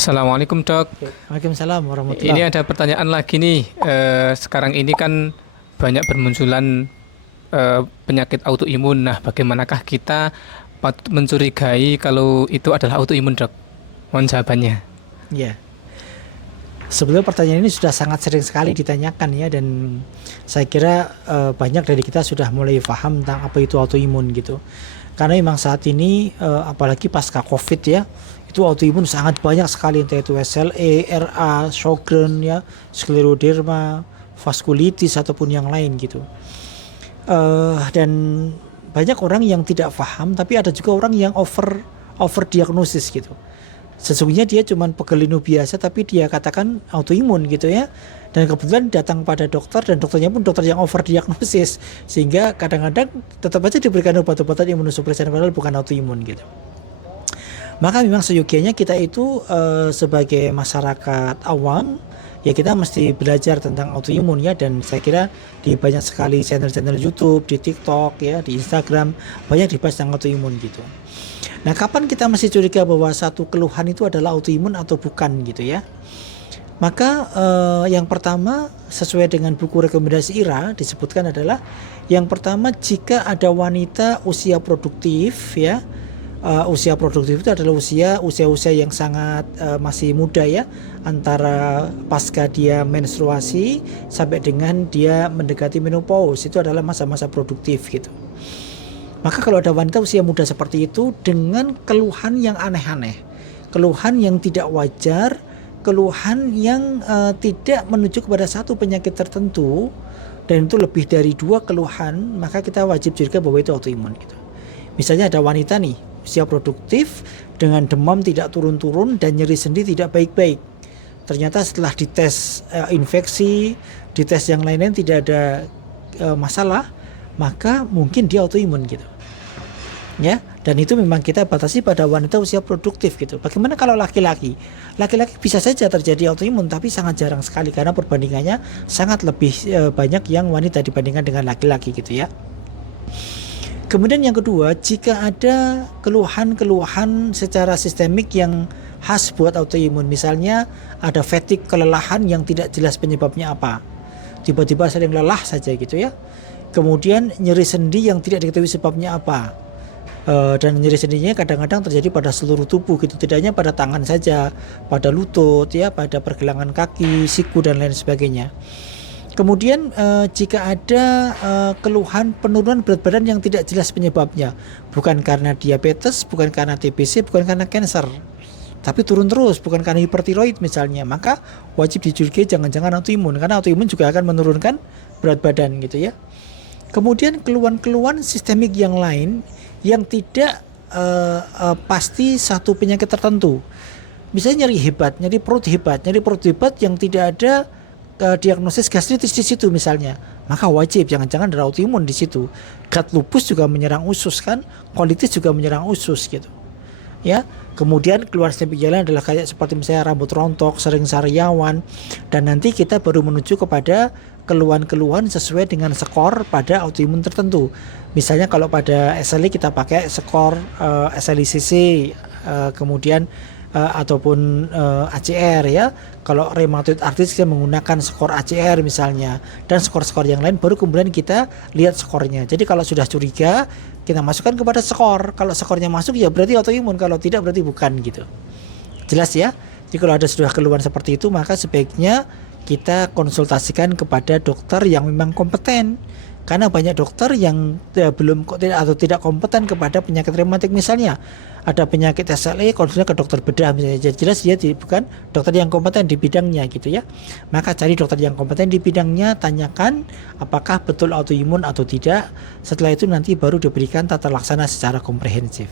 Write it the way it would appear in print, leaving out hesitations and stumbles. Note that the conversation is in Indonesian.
Assalamualaikum dok. Waalaikumsalam Ini warahmatullahi. ada pertanyaan lagi nih. Sekarang ini kan banyak bermunculan penyakit autoimun. Nah, bagaimanakah kita patut mencurigai kalau itu adalah autoimun dok? Mohon jawabannya. Ya, sebelum pertanyaan ini sudah sangat sering sekali ditanyakan ya, dan saya kira banyak dari kita sudah mulai paham tentang apa itu autoimun gitu. Karena memang saat ini apalagi pasca COVID ya, itu autoimun sangat banyak sekali, entah itu SLE, RA, Sjogren ya, skleroderma, vaskulitis ataupun yang lain gitu. Dan banyak orang yang tidak paham, tapi ada juga orang yang over diagnosis gitu. Sesungguhnya dia cuma pegel linu biasa, tapi dia katakan autoimun gitu ya. Dan kebetulan datang pada dokter, dan dokternya pun dokter yang over diagnosis, sehingga kadang-kadang tetap aja diberikan obat-obatan imunosupresan padahal bukan autoimun gitu. Maka memang seyogianya kita itu sebagai masyarakat awam ya, kita mesti belajar tentang autoimun ya. Dan saya kira di banyak sekali channel-channel YouTube, di TikTok ya, di Instagram banyak dibahas tentang autoimun gitu. Nah, kapan kita masih curiga bahwa satu keluhan itu adalah autoimun atau bukan gitu ya? Maka yang pertama, sesuai dengan buku rekomendasi IRA disebutkan adalah yang pertama, jika ada wanita usia produktif ya. Usia produktif itu adalah usia yang sangat masih muda ya, antara pasca dia menstruasi sampai dengan dia mendekati menopause, itu adalah masa-masa produktif gitu. Maka kalau ada wanita usia muda seperti itu dengan keluhan yang aneh-aneh, keluhan yang tidak wajar, keluhan yang tidak menuju kepada satu penyakit tertentu, dan itu lebih dari 2 keluhan, maka kita wajib curiga bahwa itu autoimun gitu. Misalnya ada wanita nih usia produktif dengan demam tidak turun-turun dan nyeri sendi tidak baik-baik. Ternyata setelah dites infeksi, dites yang lain-lain tidak ada masalah, maka mungkin dia autoimun gitu. Ya, dan itu memang kita batasi pada wanita usia produktif gitu. Bagaimana kalau laki-laki? Laki-laki bisa saja terjadi autoimun, tapi sangat jarang sekali karena perbandingannya sangat lebih banyak yang wanita dibandingkan dengan laki-laki gitu ya. Kemudian yang kedua, jika ada keluhan-keluhan secara sistemik yang khas buat autoimun, misalnya ada fatigue, kelelahan yang tidak jelas penyebabnya apa, tiba-tiba sering lelah saja gitu ya. Kemudian nyeri sendi yang tidak diketahui sebabnya apa, dan nyeri sendinya kadang-kadang terjadi pada seluruh tubuh gitu, tidak hanya pada tangan saja, pada lutut ya, pada pergelangan kaki, siku dan lain sebagainya. Kemudian jika ada keluhan penurunan berat badan yang tidak jelas penyebabnya, bukan karena diabetes, bukan karena TBC, bukan karena kanker, tapi turun terus, bukan karena hipertiroid misalnya, maka wajib dicurigai jangan-jangan autoimun, karena autoimun juga akan menurunkan berat badan gitu ya. Kemudian keluhan-keluhan sistemik yang lain yang tidak pasti satu penyakit tertentu, misalnya nyeri hebat, nyeri perut hebat yang tidak ada diagnosis gastritis di situ misalnya, maka wajib jangan-jangan ada autoimun di situ. Gut lupus juga menyerang usus kan, kolitis juga menyerang usus gitu. Ya, kemudian keluar sistemik jalan adalah kayak seperti misalnya rambut rontok, sering sariawan, dan nanti kita baru menuju kepada keluhan-keluhan sesuai dengan skor pada autoimun tertentu. Misalnya kalau pada SLE kita pakai skor SLECC, kemudian ataupun ACR ya. Kalau rheumatoid arthritis kita menggunakan skor ACR misalnya, dan skor-skor yang lain baru kemudian kita lihat skornya. Jadi kalau sudah curiga, kita masukkan kepada skor. Kalau skornya masuk ya berarti autoimun, kalau tidak berarti bukan gitu. Jelas ya? Jadi kalau ada sudah keluhan seperti itu, maka sebaiknya kita konsultasikan kepada dokter yang memang kompeten. Karena banyak dokter yang tidak kompeten kepada penyakit reumatik, misalnya ada penyakit SLE, konsulnya ke dokter bedah misalnya, jelas dia bukan dokter yang kompeten di bidangnya gitu ya. Maka cari dokter yang kompeten di bidangnya, tanyakan apakah betul autoimun atau tidak. Setelah itu nanti baru diberikan tata laksana secara komprehensif.